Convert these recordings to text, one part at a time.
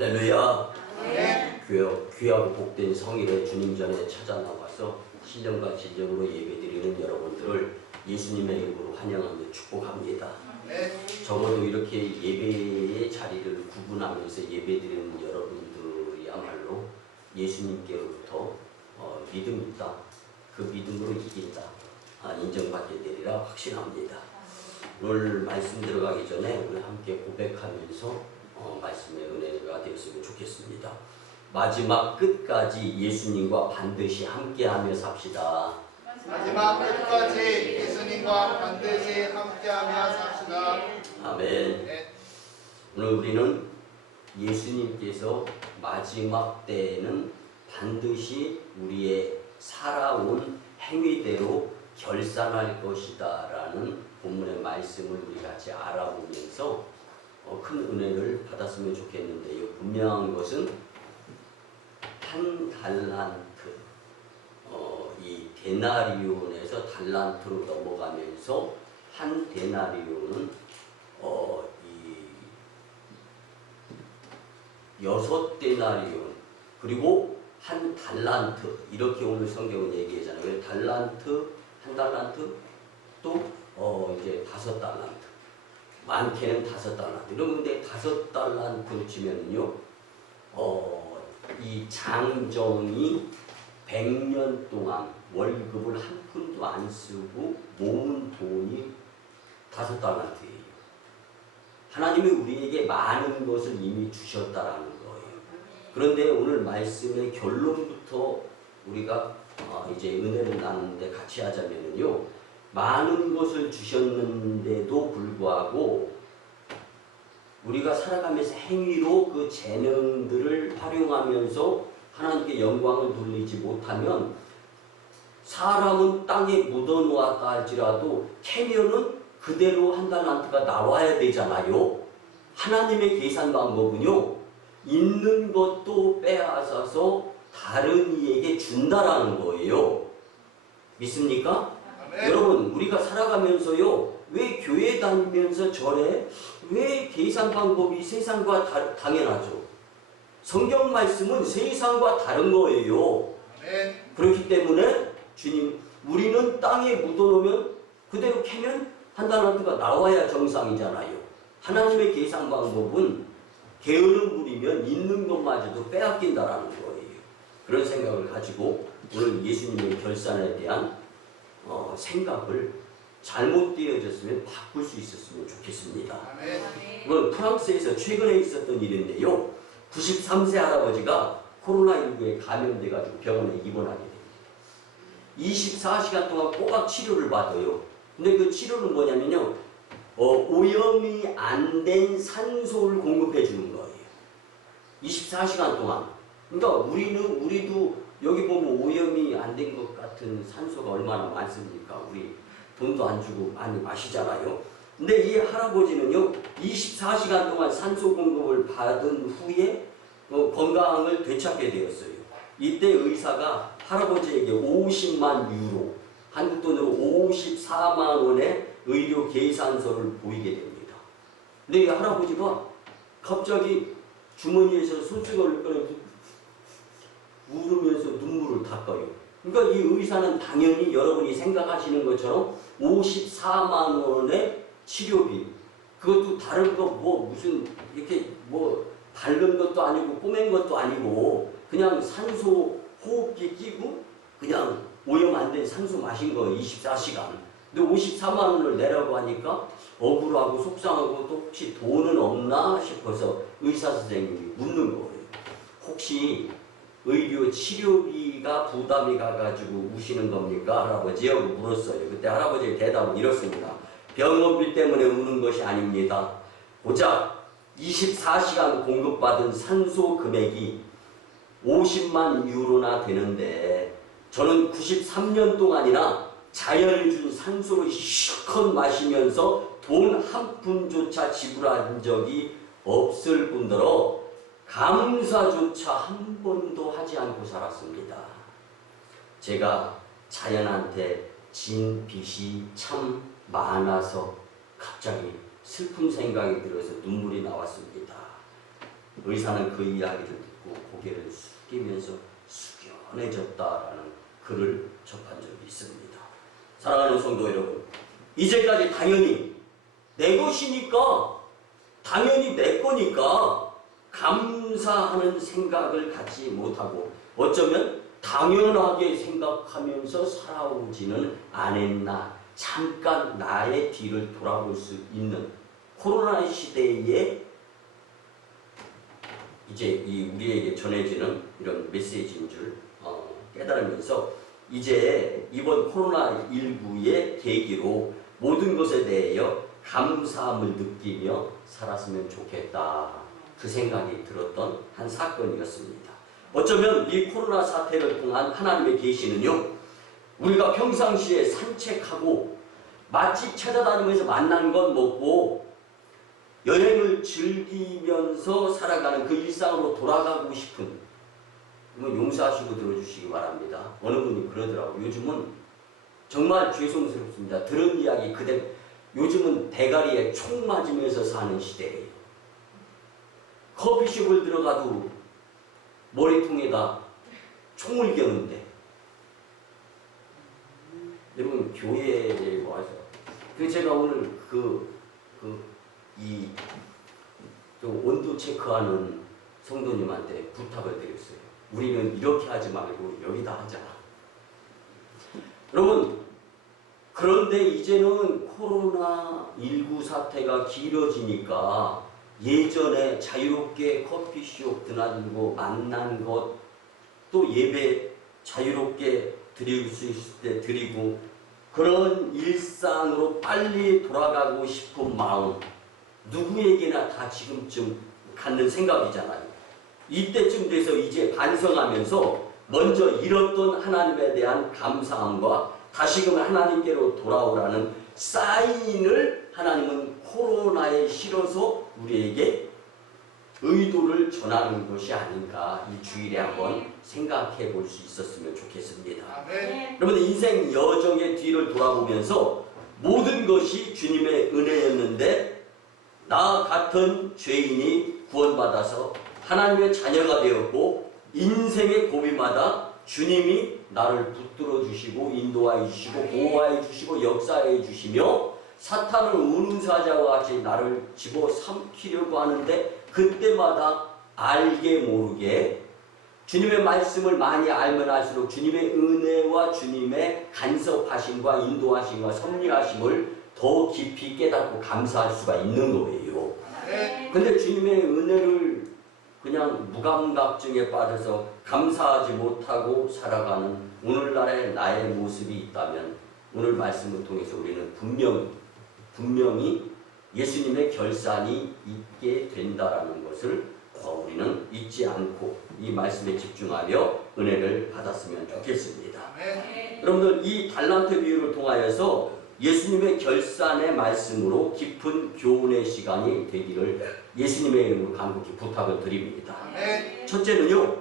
할렐루야. 네. 귀하고 복된 성일의 주님 전에 찾아 나와서 신령과 진정으로 예배드리는 여러분들을 예수님의 이름으로 환영하며 축복합니다. 네. 적어도 이렇게 예배의 자리를 구분하면서 예배드리는 여러분들이야말로 예수님께로부터 믿음이 있다. 그 믿음으로 이긴다. 인정받게 되리라 확신합니다. 오늘 말씀 들어가기 전에 우리 함께 고백하면서 말씀의 은혜가 되었으면 좋겠습니다. 마지막 끝까지 예수님과 반드시 함께하며 삽시다. 마지막 끝까지 예수님과 반드시 함께하며 삽시다. 아멘. 네. 오늘 우리는 예수님께서 마지막 때에는 반드시 우리의 살아온 행위대로 결산할 것이다 라는 본문의 말씀을 우리 같이 알아보면서 큰 은혜를 받았으면 좋겠는데요. 분명한 것은 한 달란트, 이 데나리온에서 달란트로 넘어가면서 한 데나리온은 이 6데나리온 그리고 한 달란트 이렇게 오늘 성경은 얘기하잖아요. 달란트, 한 달란트 또 이제 5달란트. 많게는 5달란트. 그런데 5달란트 치면요, 이 장정이 100년 동안 월급을 한 푼도 안 쓰고 모은 돈이 5달란트예요. 하나님이 우리에게 많은 것을 이미 주셨다라는 거예요. 그런데 오늘 말씀의 결론부터 우리가 이제 은혜를 나누는데 같이 하자면요. 많은 것을 주셨는데도 불구하고 우리가 살아가면서 행위로 그 재능들을 활용하면서 하나님께 영광을 돌리지 못하면 사람은 땅에 묻어놓았다 할지라도 캐면은 그대로 한 달란트가 나와야 되잖아요. 하나님의 계산 방법은요. 있는 것도 빼앗아서 다른 이에게 준다라는 거예요. 믿습니까? 네. 여러분 우리가 살아가면서요 왜 교회 다니면서 절에 왜 계산 방법이 세상과 당연하죠. 성경 말씀은 세상과 다른 거예요. 네. 그렇기 때문에 주님 우리는 땅에 묻어놓으면 그대로 캐면 한 달란트가 나와야 정상이잖아요. 하나님의 계산 방법은 게으름 부리면 있는 것마저도 빼앗긴다라는 거예요. 그런 생각을 가지고 오늘 예수님의 결산에 대한 생각을 잘못되어졌으면 바꿀 수 있었으면 좋겠습니다. 이건 프랑스에서 최근에 있었던 일인데요. 93세 할아버지가 코로나19에 감염돼가지고 병원에 입원하게 됩니다. 24시간 동안 꼬박 치료를 받아요. 근데 그 치료는 뭐냐면요. 오염이 안 된 산소를 공급해 주는 거예요. 24시간 동안. 그러니까 우리도 여기 보면 오염이 안 된 것 같은 산소가 얼마나 많습니까? 우리 돈도 안 주고 많이 마시잖아요. 근데 이 할아버지는요, 24시간 동안 산소 공급을 받은 후에 건강을 되찾게 되었어요. 이때 의사가 할아버지에게 50만 유로, 한국 돈으로 54만 원의 의료 계산서를 보이게 됩니다. 근데 이 할아버지가 갑자기 주머니에서 손수건을 꺼내서 울으면서 눈물을 닦아요. 그러니까 이 의사는 당연히 여러분이 생각하시는 것처럼 54만 원의 치료비, 그것도 다른 거 무슨 이렇게 바른 것도 아니고 꼬맨 것도 아니고 그냥 산소 호흡기 끼고 그냥 오염 안 된 산소 마신 거 24시간. 근데 54만 원을 내라고 하니까 억울하고 속상하고 또 혹시 돈은 없나 싶어서 의사 선생님이 묻는 거예요. 혹시 의료 치료비가 부담이 가가지고 우시는 겁니까? 할아버지요? 물었어요. 그때 할아버지의 대답은 이렇습니다. 병원비 때문에 우는 것이 아닙니다. 고작 24시간 공급받은 산소 금액이 50만 유로나 되는데 저는 93년 동안이나 자연이 준 산소를 실컷 마시면서 돈 한 푼조차 지불한 적이 없을 뿐더러 감사조차 한 번도 하지 않고 살았습니다. 제가 자연한테 진 빚이 참 많아서 갑자기 슬픈 생각이 들어서 눈물이 나왔습니다. 의사는 그 이야기를 듣고 고개를 숙이면서 숙연해졌다라는 글을 접한 적이 있습니다. 사랑하는 성도 여러분, 이제까지 당연히 내 것이니까, 당연히 내 거니까 감사하는 생각을 갖지 못하고 어쩌면 당연하게 생각하면서 살아오지는 않았나, 잠깐 나의 뒤를 돌아볼 수 있는 코로나 시대에 이제 이 우리에게 전해지는 이런 메시지인 줄 깨달으면서 이제 이번 코로나19의 계기로 모든 것에 대하여 감사함을 느끼며 살았으면 좋겠다, 그 생각이 들었던 한 사건이었습니다. 어쩌면 이 코로나 사태를 통한 하나님의 계시는요, 우리가 평상시에 산책하고 맛집 찾아다니면서 만난 건 먹고 여행을 즐기면서 살아가는 그 일상으로 돌아가고 싶은, 용서하시고 들어주시기 바랍니다. 어느 분이 그러더라고요. 요즘은 정말 죄송스럽습니다. 들은 이야기 그대로, 요즘은 대가리에 총 맞으면서 사는 시대예요. 커피숍을 들어가도 머리통에다 총을 겨누는데, 여러분 교회에 와서, 제가 오늘 좀 온도 체크하는 성도님한테 부탁을 드렸어요. 우리는 이렇게 하지 말고 여기다 하자. 여러분, 그런데 이제는 코로나19 사태가 길어지니까 예전에 자유롭게 커피숍 드나들고 만난 것, 또 예배 자유롭게 드릴 수 있을 때 드리고, 그런 일상으로 빨리 돌아가고 싶은 마음, 누구에게나 다 지금쯤 갖는 생각이잖아요. 이때쯤 돼서 이제 반성하면서 먼저 잃었던 하나님에 대한 감사함과 다시금 하나님께로 돌아오라는 사인을 하나님은 코로나에 실어서 우리에게 의도를 전하는 것이 아닌가, 이 주일에 한번 생각해 볼 수 있었으면 좋겠습니다. 아멘. 여러분, 인생 여정의 뒤를 돌아보면서 모든 것이 주님의 은혜였는데 나 같은 죄인이 구원받아서 하나님의 자녀가 되었고, 인생의 고비마다 주님이 나를 붙들어 주시고 인도하여 주시고 보호하여 주시고 역사해 주시며 사탄을 우는 사자와 같이 나를 집어삼키려고 하는데, 그때마다 알게 모르게 주님의 말씀을 많이 알면 알수록 주님의 은혜와 주님의 간섭하심과 인도하심과 섭리하심을 더 깊이 깨닫고 감사할 수가 있는 거예요. 근데 주님의 은혜를 그냥 무감각증에 빠져서 감사하지 못하고 살아가는 오늘날의 나의 모습이 있다면, 오늘 말씀을 통해서 우리는 분명히 예수님의 결산이 있게 된다라는 것을 우리는 잊지 않고 이 말씀에 집중하며 은혜를 받았으면 좋겠습니다. 여러분들, 이 달란트 비유를 통하여서 예수님의 결산의 말씀으로 깊은 교훈의 시간이 되기를 예수님의 이름으로 간곡히 부탁을 드립니다. 첫째는요,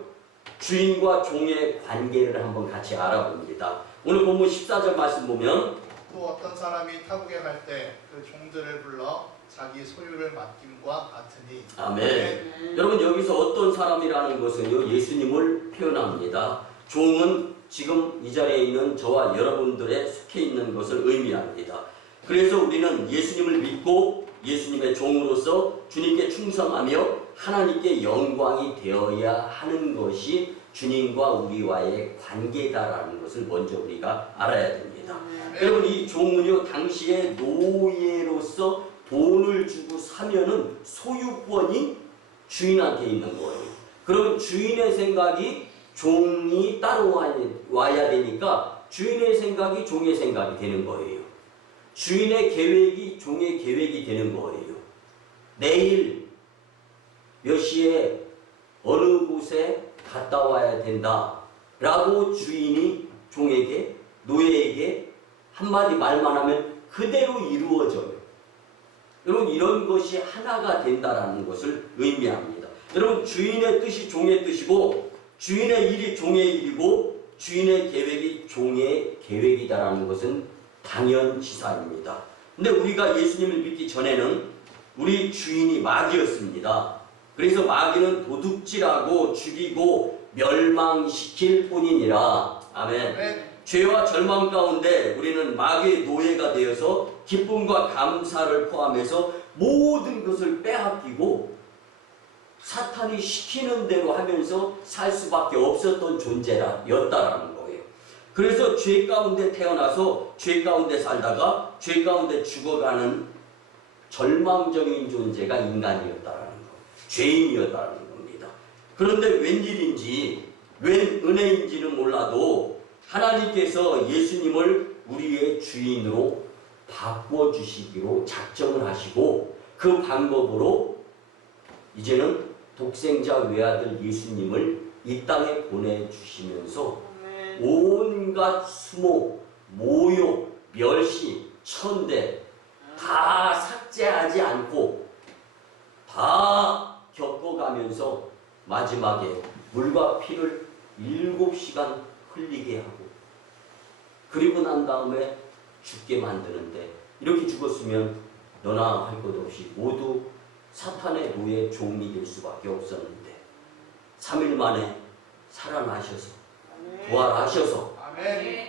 주인과 종의 관계를 한번 같이 알아봅니다. 오늘 본문 14절 말씀 보면, 또 어떤 사람이 타국에 갈 때 그 종들을 불러 자기 소유를 맡김과 같으니. 아멘. 여러분, 여기서 어떤 사람이라는 것은요, 예수님을 표현합니다. 종은 지금 이 자리에 있는 저와 여러분들의 속해 있는 것을 의미합니다. 그래서 우리는 예수님을 믿고 예수님의 종으로서 주님께 충성하며 하나님께 영광이 되어야 하는 것이 주님과 우리와의 관계다라는 것을 먼저 우리가 알아야 됩니다. 여러분, 이 종은요, 당시에 노예로서 돈을 주고 사면은 소유권이 주인한테 있는 거예요. 그러면 주인의 생각이 종이 따라와야 되니까 주인의 생각이 종의 생각이 되는 거예요. 주인의 계획이 종의 계획이 되는 거예요. 내일 몇 시에 어느 곳에 갔다 와야 된다 라고 주인이 종에게, 노예에게 한마디 말만 하면 그대로 이루어져요. 여러분, 이런 것이 하나가 된다라는 것을 의미합니다. 여러분, 주인의 뜻이 종의 뜻이고 주인의 일이 종의 일이고 주인의 계획이 종의 계획이다라는 것은 당연지사입니다. 근데 우리가 예수님을 믿기 전에는 우리 주인이 마귀였습니다. 그래서 마귀는 도둑질하고 죽이고 멸망시킬 뿐이니라. 아멘. 아멘. 죄와 절망 가운데 우리는 마귀의 노예가 되어서 기쁨과 감사를 포함해서 모든 것을 빼앗기고 사탄이 시키는 대로 하면서 살 수밖에 없었던 존재였다라는 거예요. 그래서 죄 가운데 태어나서 죄 가운데 살다가 죄 가운데 죽어가는 절망적인 존재가 인간이었다라는 거예요. 죄인이었다라는 겁니다. 그런데 웬일인지 웬 은혜인지는 몰라도 하나님께서 예수님을 우리의 주인으로 바꿔주시기로 작정을 하시고 그 방법으로 이제는 독생자 외아들 예수님을 이 땅에 보내주시면서 온갖 수모, 모욕, 멸시, 천대 다 삭제하지 않고 다 겪어가면서 마지막에 물과 피를 7시간 흘리게 하고 그리고 난 다음에 죽게 만드는데 이렇게 죽었으면 너나 할 것 없이 모두 사탄의 노예 종이 될 수밖에 없었는데 3일 만에 살아나셔서 부활하셔서 아멘.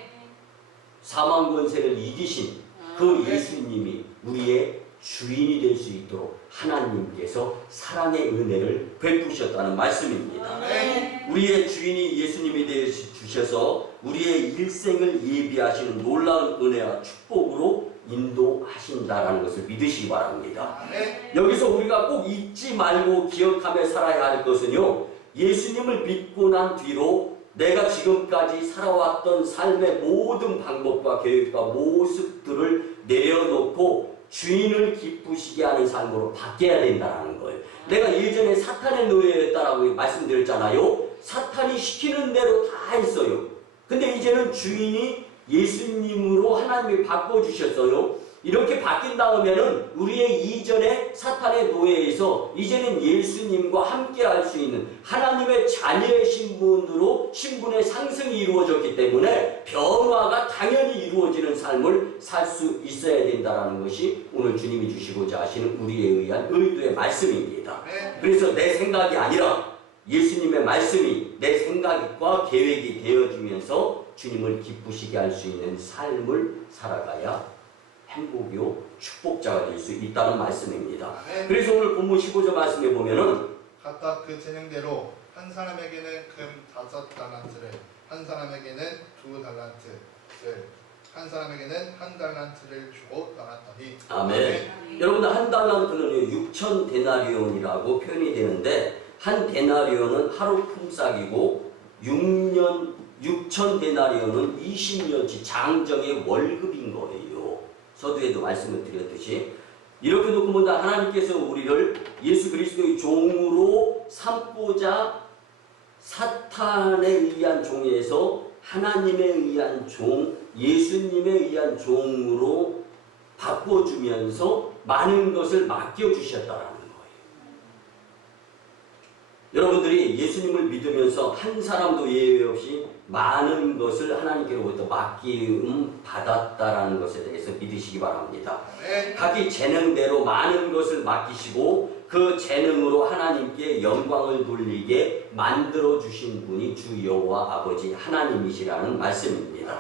사망 권세를 이기신 그 예수님이 우리의 주인이 될 수 있도록 하나님께서 사랑의 은혜를 베푸셨다는 말씀입니다. 아멘. 우리의 주인이 예수님이 되어 주셔서 우리의 일생을 예비하시는 놀라운 은혜와 축복으로 인도하신다라는 것을 믿으시기 바랍니다. 아멘. 여기서 우리가 꼭 잊지 말고 기억하며 살아야 할 것은요, 예수님을 믿고 난 뒤로 내가 지금까지 살아왔던 삶의 모든 방법과 계획과 모습들을 내려놓고 주인을 기쁘시게 하는 삶으로 바뀌어야 된다는 거예요. 내가 예전에 사탄의 노예였다라고 말씀드렸잖아요. 사탄이 시키는 대로 다 했어요. 근데 이제는 주인이 예수님으로 하나님이 바꿔주셨어요. 이렇게 바뀐 다음에는 우리의 이전의 사탄의 노예에서 이제는 예수님과 함께 할 수 있는 하나님의 자녀의 신분의 상승이 이루어졌기 때문에 변화가 당연히 이루어지는 삶을 살 수 있어야 된다는 것이 오늘 주님이 주시고자 하시는 우리에 의한 의도의 말씀입니다. 그래서 내 생각이 아니라 예수님의 말씀이 내 생각과 계획이 되어지면서 주님을 기쁘시게 할 수 있는 삶을 살아가야 행복이요 축복자가 될 수 있다는 말씀입니다. 그래서 오늘 본문 15절 말씀에 보면은 각각 그 재능대로 한 사람에게는 금 5달란트를, 한 사람에게는 2달란트를, 한 사람에게는 1달란트를 주고 떠났더니. 아멘. 여러분들 한 달란트는 6천 데나리온이라고 표현이 되는데 한 데나리온은 하루 품삯이고 6천 데나리온은 20년치 장정의 월급인 거예요. 서두에도 말씀을 드렸듯이 이렇게 놓고 본다 하나님께서 우리를 예수 그리스도의 종으로 삼고자 사탄에 의한 종에서 하나님에 의한 종, 예수님에 의한 종으로 바꿔주면서 많은 것을 맡겨주셨다라는 거예요. 여러분들이 예수님을 믿으면서 한 사람도 예외 없이 많은 것을 하나님께로부터 맡김 받았다라는 것에 대해서 믿으시기 바랍니다. 각기 재능대로 많은 것을 맡기시고 그 재능으로 하나님께 영광을 돌리게 만들어 주신 분이 주 여호와 아버지 하나님이시라는 말씀입니다.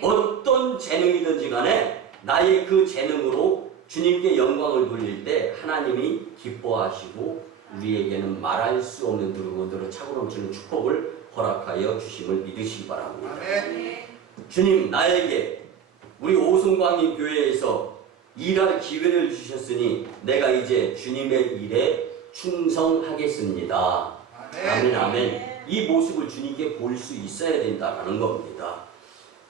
어떤 재능이든지 간에 나의 그 재능으로 주님께 영광을 돌릴 때 하나님이 기뻐하시고 우리에게는 말할 수 없는 누르고누르 차고 넘치는 축복을 허락하여 주심을 믿으시기 바랍니다. 주님 나에게 우리 오송광림 교회에서 일할 기회를 주셨으니 내가 이제 주님의 일에 충성하겠습니다. 아멘 아멘. 이 모습을 주님께 볼 수 있어야 된다는 겁니다.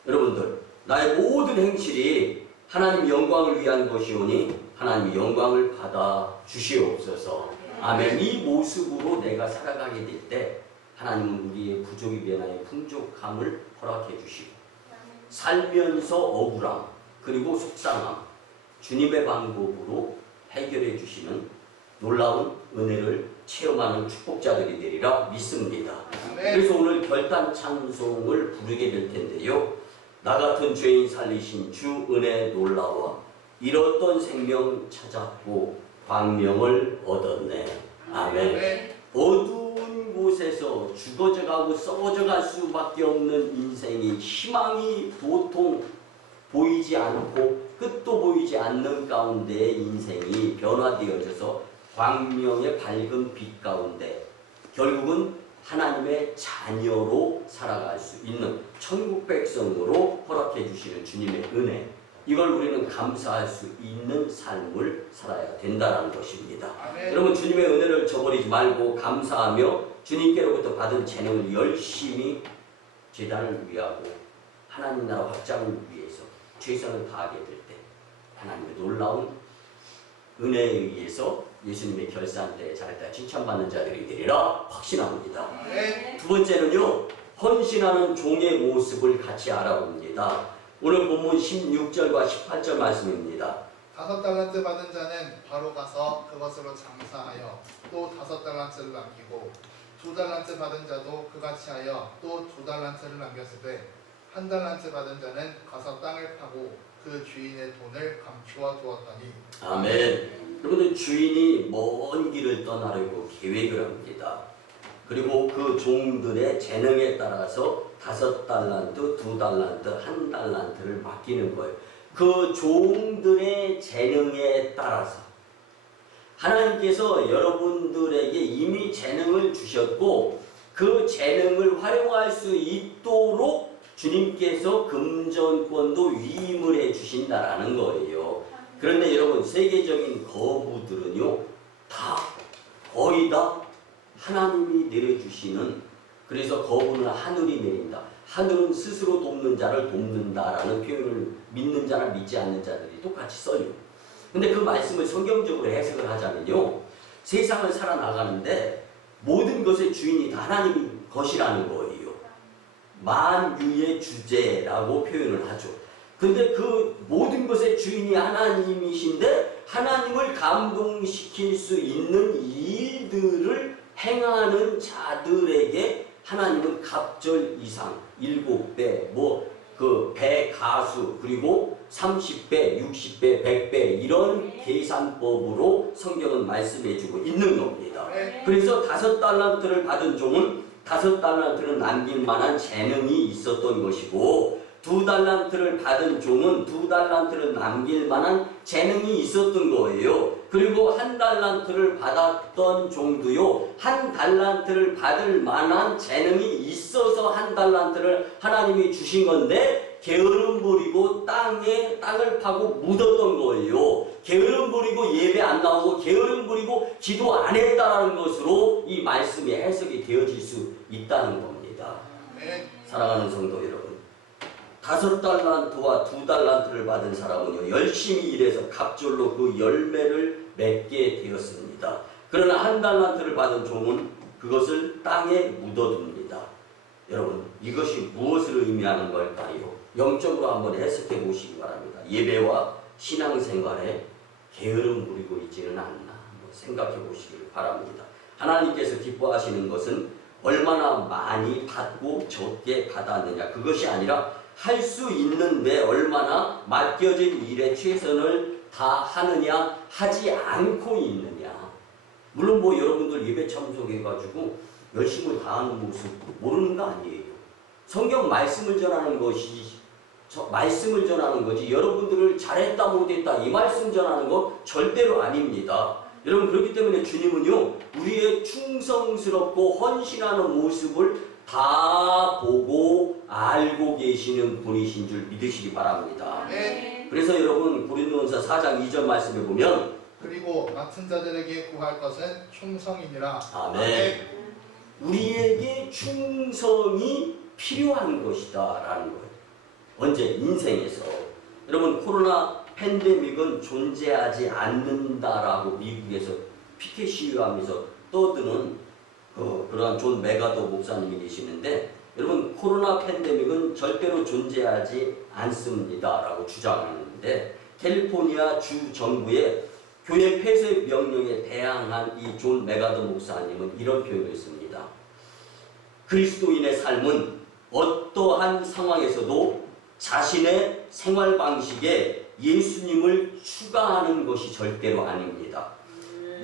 여러분들 나의 모든 행실이 하나님 영광을 위한 것이오니 하나님 영광을 받아 주시옵소서. 아멘. 이 모습으로 내가 살아가게 될 때 하나님은 우리의 부족이 변화의 풍족함을 허락해 주시고 살면서 억울함 그리고 속상함 주님의 방법으로 해결해 주시는 놀라운 은혜를 체험하는 축복자들이 되리라 믿습니다. 그래서 오늘 결단 찬송을 부르게 될 텐데요. 나 같은 죄인 살리신 주 은혜 놀라워 잃었던 생명 찾았고 광명을 얻었네. 아멘. 아멘. 어두운 곳에서 죽어져가고 썩어져갈 수밖에 없는 인생이 희망이 도통 보이지 않고 끝도 보이지 않는 가운데 인생이 변화되어져서 광명의 밝은 빛 가운데 결국은 하나님의 자녀로 살아갈 수 있는 천국 백성으로 허락해 주시는 주님의 은혜, 이걸 우리는 감사할 수 있는 삶을 살아야 된다는 것입니다. 아멘. 여러분, 주님의 은혜를 저버리지 말고 감사하며 주님께로부터 받은 재능을 열심히 제단을 위하고 하나님 나라 확장을 위해서 최선을 다하게 될 때 하나님의 놀라운 은혜에 의해서 예수님의 결산대에 잘했다 칭찬받는 자들이 되리라 확신합니다. 아멘. 두 번째는요, 헌신하는 종의 모습을 같이 알아봅니다. 오늘 본문 16절과 18절 말씀입니다. 5달란트 받은 자는 바로 가서 그것으로 장사하여 또 5달란트를 남기고 2달란트 받은 자도 그같이 하여 또 2달란트를 남겼으되 1달란트 받은 자는 가서 땅을 파고 그 주인의 돈을 감추어 두었더니. 아멘. 여러분들, 주인이 먼 길을 떠나려고 계획을 합니다. 그리고 그 종들의 재능에 따라서 5달란트, 2달란트, 1달란트를 맡기는 거예요. 그 종들의 재능에 따라서 하나님께서 여러분들에게 이미 재능을 주셨고 그 재능을 활용할 수 있도록 주님께서 금전권도 위임을 해 주신다라는 거예요. 그런데 여러분, 세계적인 거부들은요, 거의 다 하나님이 내려주시는, 그래서 거부는 하늘이 내린다, 하늘은 스스로 돕는 자를 돕는다라는 표현을 믿는 자나 믿지 않는 자들이 똑같이 써요. 근데 그 말씀을 성경적으로 해석을 하자면요, 세상을 살아나가는데 모든 것의 주인이 다 하나님 것이라는 거예요. 만유의 주제라고 표현을 하죠. 근데 그 모든 것의 주인이 하나님이신데 하나님을 감동시킬 수 있는 일들을 행하는 자들에게 하나님은 갑절 이상 7배, 그 배 가수, 그리고 30배, 60배, 100배 이런 계산법으로 성경은 말씀해주고 있는 겁니다. 그래서 5달란트를 받은 종은 5달란트를 남길 만한 재능이 있었던 것이고 2달란트를 받은 종은 2달란트를 남길 만한 재능이 있었던 거예요. 그리고 1달란트를 받았던 종도요, 1달란트를 받을 만한 재능이 있어서 1달란트를 하나님이 주신 건데 게으름 부리고 땅을 파고 묻었던 거예요. 게으름 부리고 예배 안 나오고 게으름 부리고 기도 안 했다는 것으로 이 말씀이 해석이 되어질 수 있다는 겁니다. 사랑하는 성도 여러분, 5달란트와 2달란트를 받은 사람은요, 열심히 일해서 갑절로 그 열매를 맺게 되었습니다. 그러나 1달란트를 받은 종은 그것을 땅에 묻어둡니다. 여러분, 이것이 무엇을 의미하는 걸까요? 영적으로 한번 해석해 보시기 바랍니다. 예배와 신앙생활에 게으름 부리고 있지는 않나 한번 생각해 보시길 바랍니다. 하나님께서 기뻐하시는 것은 얼마나 많이 받고 적게 받았느냐, 그것이 아니라 할 수 있는데 얼마나 맡겨진 일에 최선을 다하느냐, 하지 않고 있느냐. 물론 여러분들 예배 참석해가지고 열심히 다하는 모습 모르는 거 아니에요. 성경 말씀을 전하는 것이 말씀을 전하는 거지, 여러분들을 잘했다 못했다 이 말씀 전하는 거 절대로 아닙니다. 여러분, 그렇기 때문에 주님은요, 우리의 충성스럽고 헌신하는 모습을 다 보고 알고 계시는 분이신 줄 믿으시기 바랍니다. 그래서 여러분, 고린도전서 4장 2절 말씀에 보면 그리고 맡은 자들에게 구할 것은 충성이니라. 아멘. 우리에게 충성이 필요한 것이다 라는 거예요. 언제? 인생에서. 여러분, 코로나 팬데믹은 존재하지 않는다라고 미국에서 피켓 시위하면서 떠드는 그러한 존 메가더 목사님이 계시는데, 여러분, 코로나 팬데믹은 절대로 존재하지 않습니다 라고 주장하는데, 캘리포니아 주 정부의 교회 폐쇄 명령에 대항한 이 존 메가더 목사님은 이런 표현을 했습니다. 그리스도인의 삶은 어떠한 상황에서도 자신의 생활 방식에 예수님을 추가하는 것이 절대로 아닙니다.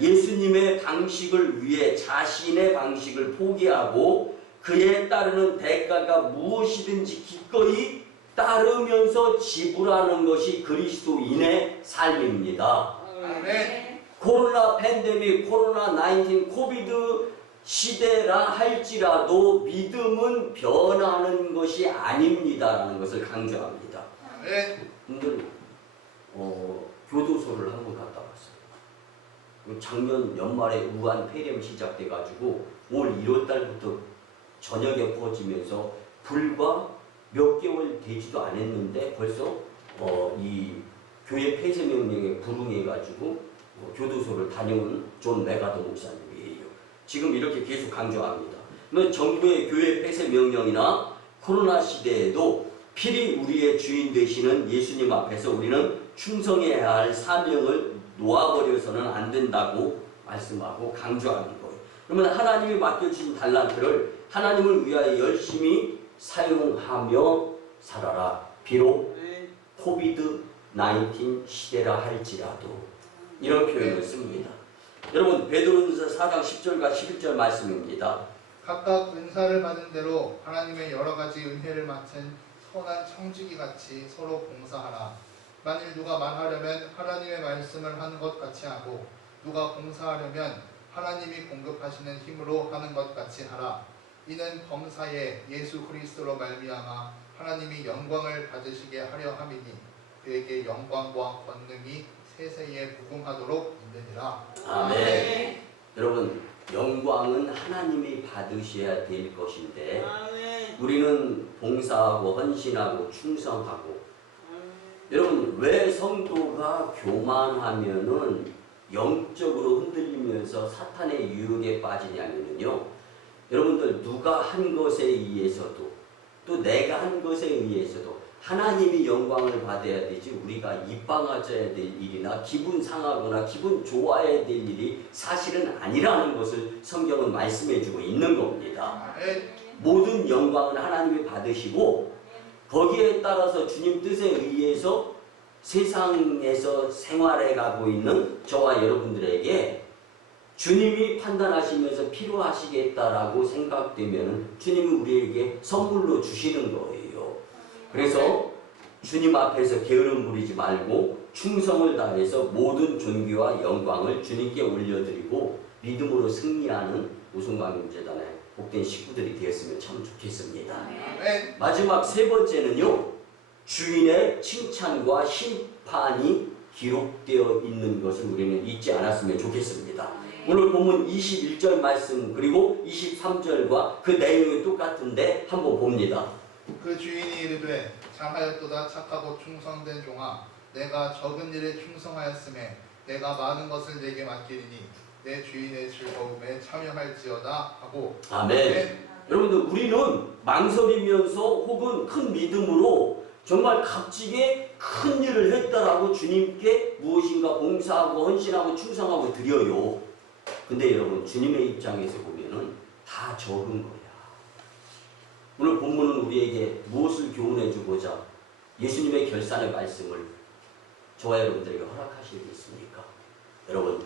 예수님의 방식을 위해 자신의 방식을 포기하고 그에 따르는 대가가 무엇이든지 기꺼이 따르면서 지불하는 것이 그리스도인의 삶입니다. 아멘. 코로나 팬데믹, 코로나 19, 코비드 시대라 할지라도 믿음은 변하는 것이 아닙니다라는 것을 강조합니다. 아멘. 오늘 교도소를 한번 갔다 왔어요. 작년 연말에 우한 폐렴 시작돼가지고 올 1월 달부터 전역에 퍼지면서 불과 몇 개월 되지도 않았는데 벌써 이 교회 폐쇄 명령에 불응해가지고 교도소를 다녀온 존 메가더 목사님이에요. 지금 이렇게 계속 강조합니다. 정부의 교회 폐쇄 명령이나 코로나 시대에도 필히 우리의 주인 되시는 예수님 앞에서 우리는 충성해야 할 사명을 놓아버려서는 안 된다고 말씀하고 강조하는 거예요. 그러면 하나님이 맡겨주신 달란트를 하나님을 위하여 열심히 사용하며 살아라. 비록 코비드-19 시대라 할지라도 이런 표현을 씁니다. 여러분 베드로전서 4장 10절과 11절 말씀입니다. 각각 은사를 받은 대로 하나님의 여러 가지 은혜를 맡은 선한 청지기 같이 서로 봉사하라. 만일 누가 말하려면 하나님의 말씀을 하는 것 같이 하고 누가 봉사하려면 하나님이 공급하시는 힘으로 하는 것 같이 하라. 이는 범사에 예수 그리스도로 말미암아 하나님이 영광을 받으시게 하려 함이니 그에게 영광과 권능이 세세에 무궁하도록 있느니라. 아멘. 여러분 영광은 하나님이 받으셔야 될 것인데 우리는 봉사하고 헌신하고 충성하고 여러분 왜 성도가 교만하면은 영적으로 흔들리면서 사탄의 유혹에 빠지냐면요. 여러분들 누가 한 것에 의해서도 또 내가 한 것에 의해서도 하나님이 영광을 받아야 되지 우리가 입방아져야 될 일이나 기분 상하거나 기분 좋아야 될 일이 사실은 아니라는 것을 성경은 말씀해주고 있는 겁니다. 모든 영광은 하나님이 받으시고 거기에 따라서 주님 뜻에 의해서 세상에서 생활해 가고 있는 저와 여러분들에게 주님이 판단하시면서 필요하시겠다라고 생각되면 주님이 우리에게 선물로 주시는 거예요. 그래서 주님 앞에서 게으름 부리지 말고 충성을 다해서 모든 존귀와 영광을 주님께 올려드리고 믿음으로 승리하는 우승광림재단의 복된 식구들이 되었으면 참 좋겠습니다. 마지막 세 번째는요. 주인의 칭찬과 심판이 기록되어 있는 것을 우리는 잊지 않았으면 좋겠습니다. 오늘 본문 21절 말씀 그리고 23절과 그 내용이 똑같은데 한번 봅니다. 그 주인이 이르되 잘하였도다 착하고 충성된 종아 내가 적은 일에 충성하였음에 내가 많은 것을 내게 맡기리니 내 주인의 즐거움에 참여할지어다 하고. 아멘. 여러분들 우리는 망설이면서 혹은 큰 믿음으로 정말 값지게 큰 일을 했다라고 주님께 무엇인가 봉사하고 헌신하고 충성하고 드려요. 근데 여러분 주님의 입장에서 보면은 다 적은 거야. 오늘 본문은 우리에게 무엇을 교훈해 주고자 예수님의 결산의 말씀을 저와 여러분들에게 허락하시겠습니까? 여러분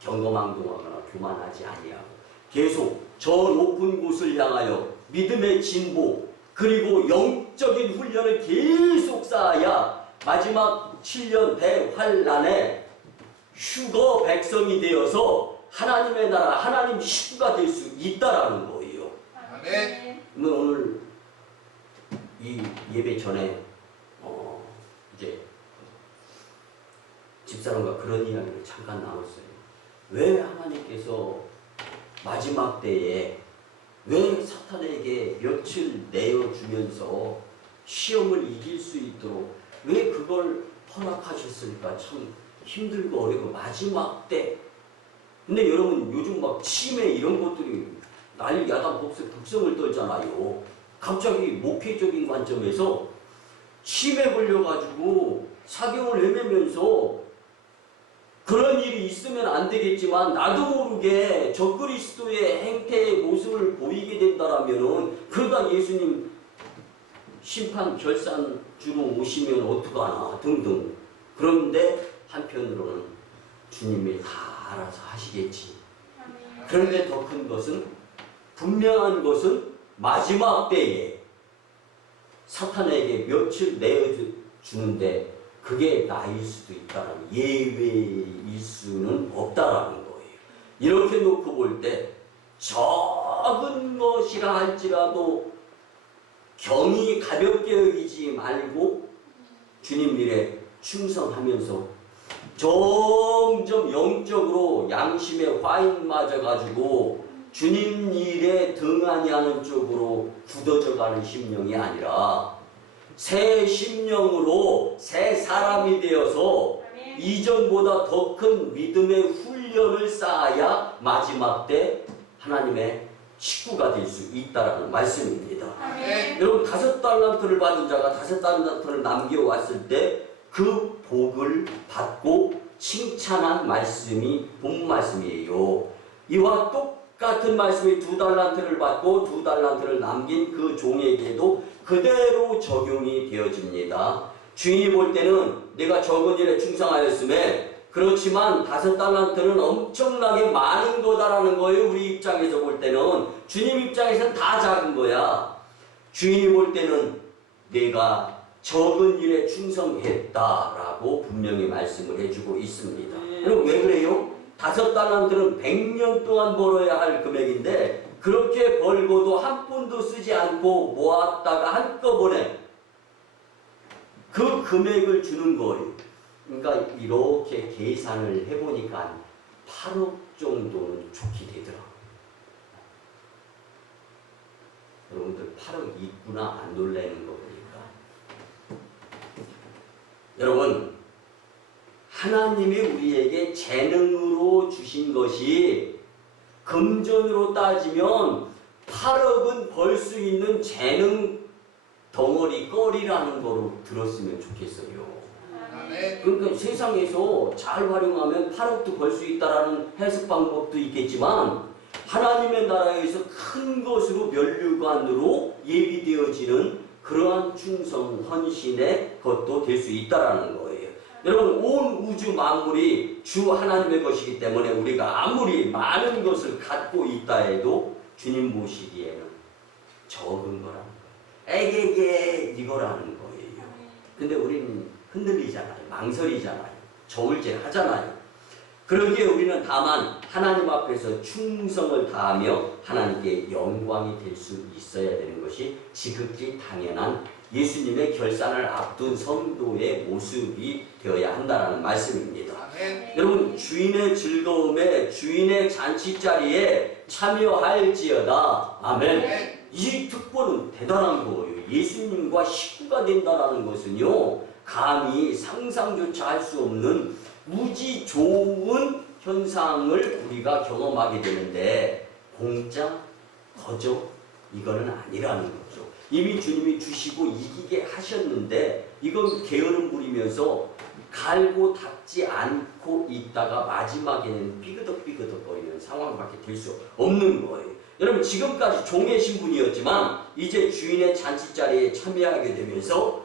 경거망동하거나 교만하지 아니하고 계속 저 높은 곳을 향하여 믿음의 진보 그리고 영적인 훈련을 계속 쌓아야 마지막 7년 대환란에 휴거 백성이 되어서 하나님의 나라 하나님 식구가 될 수 있다라는 거예요. 아멘. 오늘 이 예배 전에 이제 집사람과 그런 이야기를 잠깐 나눴어요. 왜 하나님께서 마지막 때에 왜 사탄에게 며칠 내어주면서 시험을 이길 수 있도록 왜 그걸 허락하셨을까? 참 힘들고 어렵고 마지막 때. 근데 여러분 요즘 막 치매 이런 것들이 난리 야단 북성을 떨잖아요. 갑자기 목회적인 관점에서 치매 걸려가지고 사경을 헤매면서 그런 일이 있으면 안 되겠지만 나도 모르게 적그리스도의 행태의 모습을 보이게 된다라면은 그러다 예수님 심판 결산 주로 오시면 어떡하나 등등. 그런데 한편으로는 주님이 다 알아서 하시겠지. 그런데 더 큰 것은, 분명한 것은 마지막 때에 사탄에게 며칠 내어주는데 그게 나일 수도 있다는, 예외일 수는 없다라는 거예요. 이렇게 놓고 볼 때 적은 것이라 할지라도 경히 가볍게 여기지 말고 주님 일에 충성하면서 점점 영적으로 양심에 화인 맞아가지고 주님 일에 등한히 하는 쪽으로 굳어져가는 심령이 아니라 새 심령으로 새 사람이 되어서 이전보다 더 큰 믿음의 훈련을 쌓아야 마지막 때 하나님의 식구가 될 수 있다는 말씀입니다. 여러분, 5달란트를 받은 자가 5달란트를 남겨왔을 때 그 복을 받고 칭찬한 말씀이 본 말씀이에요. 이와 똑같은 말씀이 2달란트를 받고 2달란트를 남긴 그 종에게도 그대로 적용이 되어집니다. 주인이 볼 때는 내가 적은 일에 충성하였음에, 그렇지만 5달란트는 엄청나게 많은 거다라는 거예요. 우리 입장에서 볼 때는. 주님 입장에서는 다 작은 거야. 주인이 볼 때는 내가 적은 일에 충성했다라고 분명히 말씀을 해주고 있습니다. 여러분, 왜 그래요? 5달란트는 100년 동안 벌어야 할 금액인데 그렇게 벌고도 한 푼도 쓰지 않고 모았다가 한꺼번에 그 금액을 주는 거예요. 그러니까 이렇게 계산을 해보니까 8억 정도는 좋게 되더라. 여러분들 8억 있구나 안 놀라는 거 보니까. 여러분, 하나님이 우리에게 재능으로 주신 것이 금전으로 따지면 8억은 벌 수 있는 재능 덩어리 거리라는 거로 들었으면 좋겠어요. 그러니까 세상에서 잘 활용하면 8억도 벌 수 있다라는 해석 방법도 있겠지만 하나님의 나라에서 큰 것으로 면류관으로 예비되어지는 그러한 충성, 헌신의 것도 될 수 있다라는 거예요. 여러분, 온 우주 만물이 주 하나님의 것이기 때문에 우리가 아무리 많은 것을 갖고 있다 해도 주님 보시기에는 적은 거라는 거예요. 에게게 이거라는 거예요. 근데 우리는 흔들리잖아요. 망설이잖아요. 저울질 하잖아요. 그러기에 우리는 다만 하나님 앞에서 충성을 다하며 하나님께 영광이 될 수 있어야 되는 것이 지극히 당연한 예수님의 결산을 앞둔 성도의 모습이 되어야 한다는 말씀입니다. 아멘. 여러분, 주인의 즐거움에 주인의 잔치자리에 참여할지어다. 아멘. 아멘. 이 특권은 대단한 거예요. 예수님과 식구가 된다는 것은요, 감히 상상조차 할 수 없는 무지 좋은 현상을 우리가 경험하게 되는데 공짜, 거저 이거는 아니라는 거죠. 이미 주님이 주시고 이기게 하셨는데 이건 게으름 부리면서 갈고 닦지 않고 있다가 마지막에는 삐그덕삐그덕 거리는 상황밖에 될 수 없는 거예요. 여러분, 지금까지 종의 신분이었지만 이제 주인의 잔치자리에 참여하게 되면서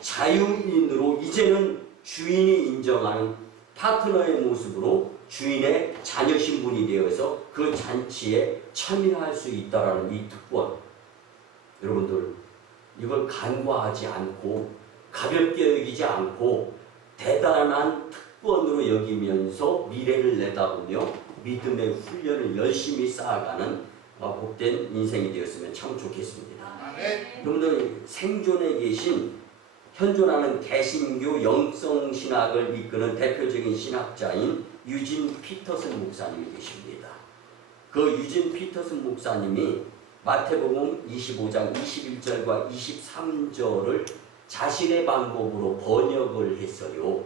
자유인으로 이제는 주인이 인정하는 파트너의 모습으로 주인의 자녀 신분이 되어서 그 잔치에 참여할 수 있다는 이 특권. 여러분들, 이걸 간과하지 않고 가볍게 여기지 않고 대단한 특권으로 여기면서 미래를 내다보며 믿음의 훈련을 열심히 쌓아가는 복된 인생이 되었으면 참 좋겠습니다. 여러분들, 생존에 계신 현존하는 개신교 영성신학을 이끄는 대표적인 신학자인 유진 피터슨 목사님이 계십니다. 그 유진 피터슨 목사님이 마태복음 25장 21절과 23절을 자신의 방법으로 번역을 했어요.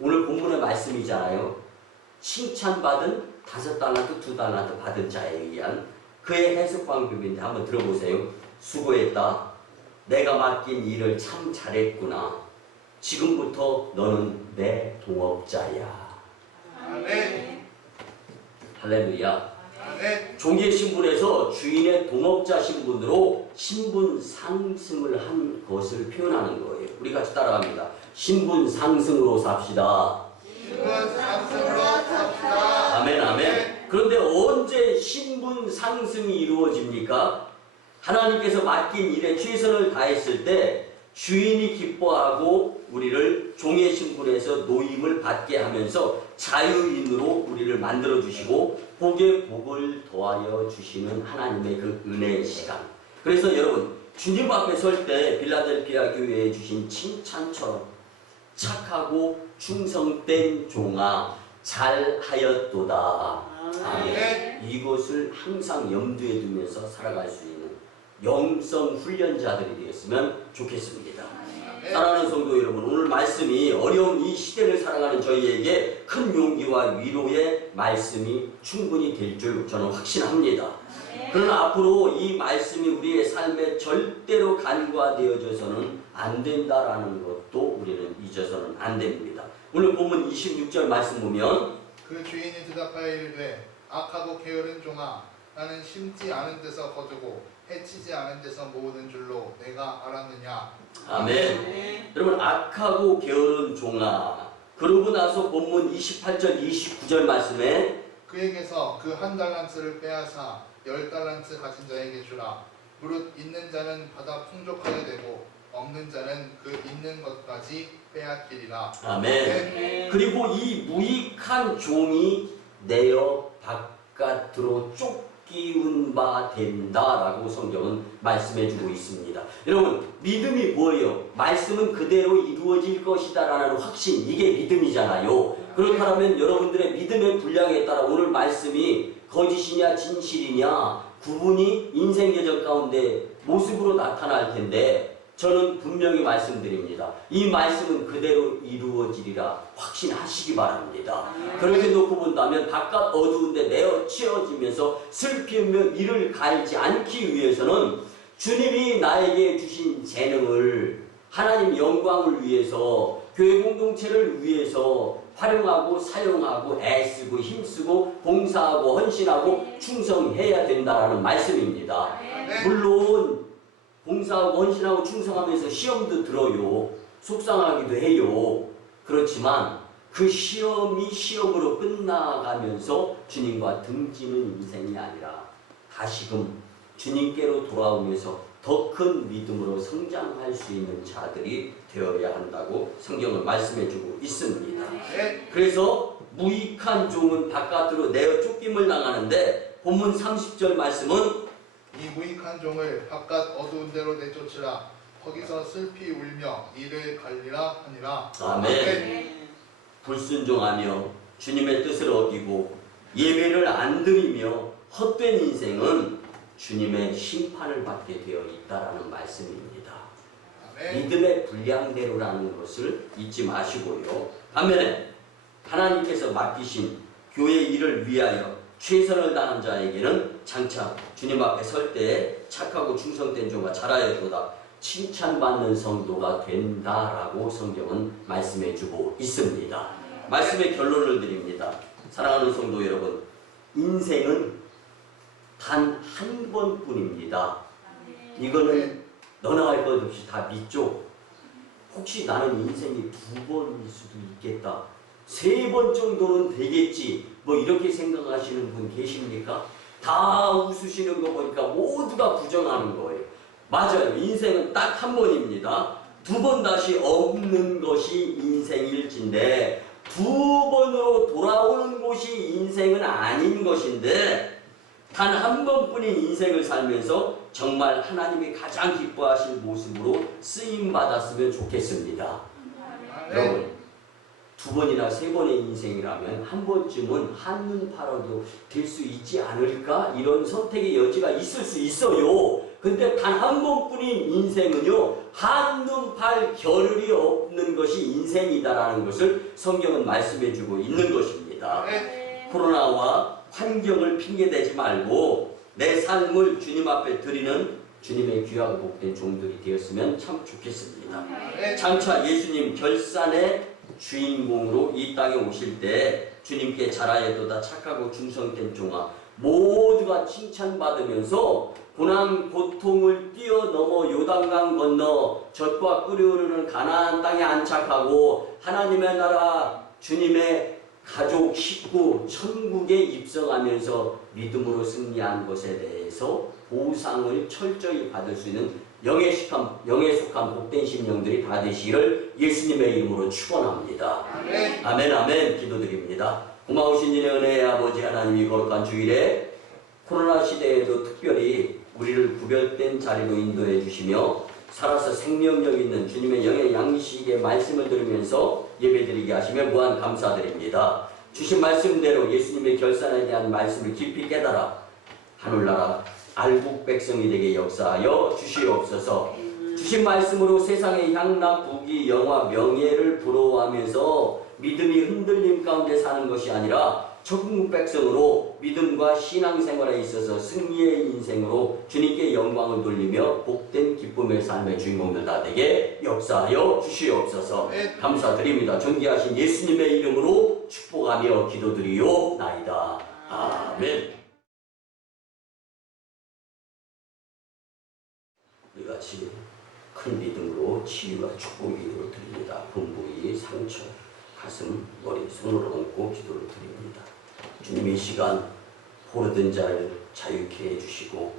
오늘 본문의 말씀이잖아요. 칭찬받은 5달란트, 2달란트 받은 자에 의한 그의 해석 방법인데 한번 들어보세요. 수고했다. 내가 맡긴 일을 참 잘했구나. 지금부터 너는 내 동업자야. 아멘. 할렐루야. 아멘. 종의 신분에서 주인의 동업자 신분으로 신분 상승을 한 것을 표현하는 거예요. 우리 같이 따라갑니다. 신분 상승으로 삽시다. 신분 상승으로 삽시다. 아멘, 아멘. 그런데 언제 신분 상승이 이루어집니까? 하나님께서 맡긴 일에 최선을 다했을 때 주인이 기뻐하고 우리를 종의 신분에서 노임을 받게 하면서 자유인으로 우리를 만들어 주시고 복에 복을 더하여 주시는 하나님의 그 은혜의 시간. 그래서 여러분 주님 앞에 설 때 빌라델피아 교회에 주신 칭찬처럼 착하고 충성된 종아 잘하였도다. 아멘. 이것을 항상 염두에 두면서 살아갈 수 있는 영성 훈련자들이 되었으면 좋겠습니다. 사랑하는 성도 여러분, 오늘 말씀이 어려운 이 시대를 살아가는 저희에게 큰 용기와 위로의 말씀이 충분히 될 줄 저는 확신합니다. 그러나 앞으로 이 말씀이 우리의 삶에 절대로 간과되어져서는 안 된다라는 것도 우리는 잊어서는 안 됩니다. 오늘 본문 26절 말씀 보면 그 주인이 대답하여 이르되 악하고 게으른 종아 나는 심지 않은 데서 거두고 해치지 않은 데서 모으는 줄로 내가 알았느냐. 아멘. 여러분 악하고 게으른 종아, 그러고 나서 본문 28절 29절 말씀에 그에게서 그 한 달란트를 빼앗아 10달란트 가진 자에게 주라. 무릇 있는 자는 받아 풍족하게 되고 없는 자는 그 있는 것까지 빼앗기리라. 아멘. 그리고 이 무익한 종이 내어 바깥으로 쫓기운 바 된다라고 성경은 말씀해주고 있습니다. 여러분 믿음이 뭐예요? 말씀은 그대로 이루어질 것이다라는 확신, 이게 믿음이잖아요. 그렇다면 여러분들의 믿음의 분량에 따라 오늘 말씀이 거짓이냐 진실이냐 구분이 인생 여정 가운데 모습으로 나타날 텐데 저는 분명히 말씀드립니다. 이 말씀은 그대로 이루어지리라 확신하시기 바랍니다. 그렇게 놓고 본다면 바깥 어두운데 내어 치어지면서 슬피며 이를 갈지 않기 위해서는 주님이 나에게 주신 재능을 하나님 영광을 위해서 교회 공동체를 위해서 활용하고 사용하고 애쓰고 힘쓰고 봉사하고 헌신하고 충성해야 된다라는 말씀입니다. 물론 봉사하고 헌신하고 충성하면서 시험도 들어요. 속상하기도 해요. 그렇지만 그 시험이 시험으로 끝나가면서 주님과 등지는 인생이 아니라 다시금 주님께로 돌아오면서 더 큰 믿음으로 성장할 수 있는 자들이 되어야 한다고 성경은 말씀해주고 있습니다. 그래서 무익한 종은 바깥으로 내어 쫓김을 당하는데 본문 30절 말씀은 이 무익한 종을 바깥 어두운 데로 내쫓으라. 거기서 슬피 울며 이를 갈리라 하니라. 아멘. 불순종하며 주님의 뜻을 어기고 예배를 안 드리며 헛된 인생은 주님의 심판을 받게 되어 있다라는 말씀입니다. 아멘. 믿음의 분량대로라는 것을 잊지 마시고요. 반면에 하나님께서 맡기신 교회 일을 위하여 최선을 다한 자에게는 장차 주님 앞에 설 때 착하고 충성된 종과 잘하였도다 칭찬받는 성도가 된다라고 성경은 말씀해주고 있습니다. 말씀의 결론을 드립니다. 사랑하는 성도 여러분, 인생은 단 한 번뿐입니다. 이거는 너나 할 것 없이 다 믿죠. 혹시 나는 인생이 2번일 수도 있겠다, 3번 정도는 되겠지, 뭐 이렇게 생각하시는 분 계십니까? 다 웃으시는 거 보니까 모두가 부정하는 거예요. 맞아요. 인생은 딱 한 번입니다. 2번 다시 없는 것이 인생일진데 2번으로 돌아오는 것이 인생은 아닌 것인데 단 한 번뿐인 인생을 살면서 정말 하나님이 가장 기뻐하실 모습으로 쓰임받았으면 좋겠습니다. 여러분 2번이나 3번의 인생이라면 한 번쯤은 한눈 팔아도 될 수 있지 않을까? 이런 선택의 여지가 있을 수 있어요. 근데 단 한 번뿐인 인생은요, 한눈 팔 겨를이 없는 것이 인생이다라는 것을 성경은 말씀해주고 있는 것입니다. 코로나와 환경을 핑계대지 말고 내 삶을 주님 앞에 드리는 주님의 귀하고 복된 종들이 되었으면 참 좋겠습니다. 장차 예수님 결산의 주인공으로 이 땅에 오실 때 주님께 잘하여도다 착하고 충성된 종아 모두가 칭찬받으면서 고난 고통을 뛰어넘어 요단강 건너 젖과 끓여오르는 가나안 땅에 안착하고 하나님의 나라 주님의 가족, 식구, 천국에 입성하면서 믿음으로 승리한 것에 대해서 보상을 철저히 받을 수 있는 영에 속한 복된 심령들이 다 되시기를 예수님의 이름으로 축원합니다. 아멘. 아멘 아멘 기도드립니다. 고마우신 이의 은혜의 아버지 하나님이 거룩한 주일에 코로나 시대에도 특별히 우리를 구별된 자리로 인도해 주시며 살아서 생명력 있는 주님의 영의 양식의 말씀을 들으면서 예배드리게 하시며 무한 감사드립니다. 주신 말씀대로 예수님의 결산에 대한 말씀을 깊이 깨달아 하늘나라 알국 백성이 되게 역사하여 주시옵소서. 주신 말씀으로 세상의 향락, 부귀, 영화, 명예를 부러워하면서 믿음이 흔들림 가운데 사는 것이 아니라 천국 백성으로 믿음과 신앙생활에 있어서 승리의 인생으로 주님께 영광을 돌리며 복된 기쁨의 삶의 주인공들 다 되게 역사하여 주시옵소서. 감사드립니다. 존귀하신 예수님의 이름으로 축복하며 기도드리오나이다. 아멘. 우리 같이 큰 믿음으로 치유와 축복의 기도를 드립니다. 분부위, 상처, 가슴, 머리, 손으로 얹고 기도를 드립니다. 주님 이 시간 포로된 자를 자유케 해주시고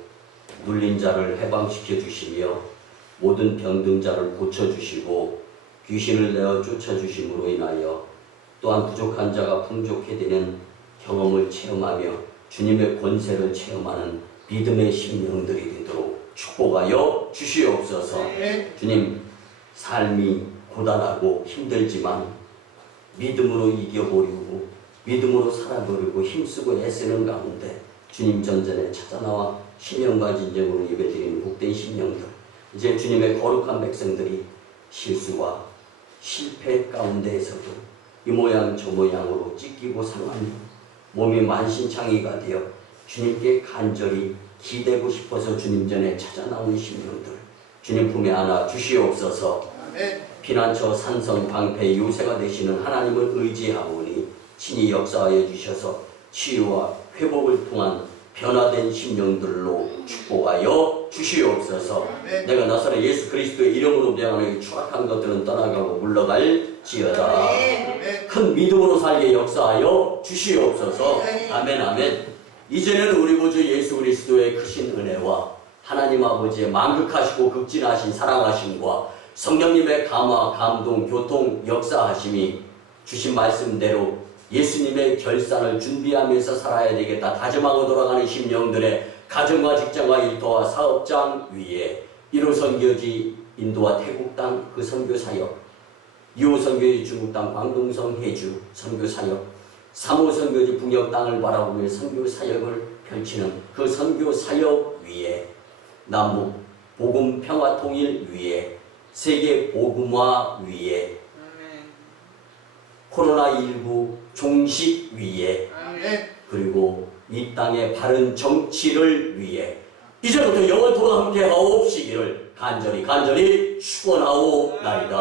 눌린 자를 해방시켜 주시며 모든 병든 자를 고쳐주시고 귀신을 내어 쫓아주심으로 인하여 또한 부족한 자가 풍족해 되는 경험을 체험하며 주님의 권세를 체험하는 믿음의 심령들이 되도록 축복하여 주시옵소서. 주님, 삶이 고단하고 힘들지만 믿음으로 이겨보려고 믿음으로 살아보려고 힘쓰고 애쓰는 가운데 주님 전전에 찾아나와 심령과 진정으로 예배드리는 복된 심령들, 이제 주님의 거룩한 백성들이 실수와 실패 가운데에서도 이 모양 저 모양으로 찢기고 상하며 몸이 만신창이가 되어 주님께 간절히 기대고 싶어서 주님 전에 찾아나오는 심령들 주님 품에 안아 주시옵소서. 피난처 산성 방패 요새가 되시는 하나님을 의지하오니 친히 역사하여 주셔서 치유와 회복을 통한 변화된 심령들로 축복하여 주시옵소서. 내가 나사렛 예수 그리스도의 이름으로 명하는 추악한 것들은 떠나가고 물러갈지어다. 큰 믿음으로 살게 역사하여 주시옵소서. 아멘 아멘. 이제는 우리 구주 예수 그리스도의 크신 은혜와 하나님 아버지의 만극하시고 극진하신 사랑하심과 성령님의 감화, 감동, 교통, 역사하심이 주신 말씀대로 예수님의 결산을 준비하면서 살아야 되겠다 다짐하고 돌아가는 심령들의 가정과 직장과 일터와 사업장 위에 1호 선교지 인도와 태국 땅 그 선교 사역, 2호 선교지 중국 땅 광동성 해주 선교 사역, 3호 선교지 북녘 땅을 바라보며 선교 사역을 펼치는 그 선교 사역 위에 남북 복음 평화 통일 위에 세계 복음화 위에 코로나19 종식 위에 그리고 이 땅의 바른 정치를 위해 이제부터 영원토록 함께 하옵시기를 간절히 축원하오나이다.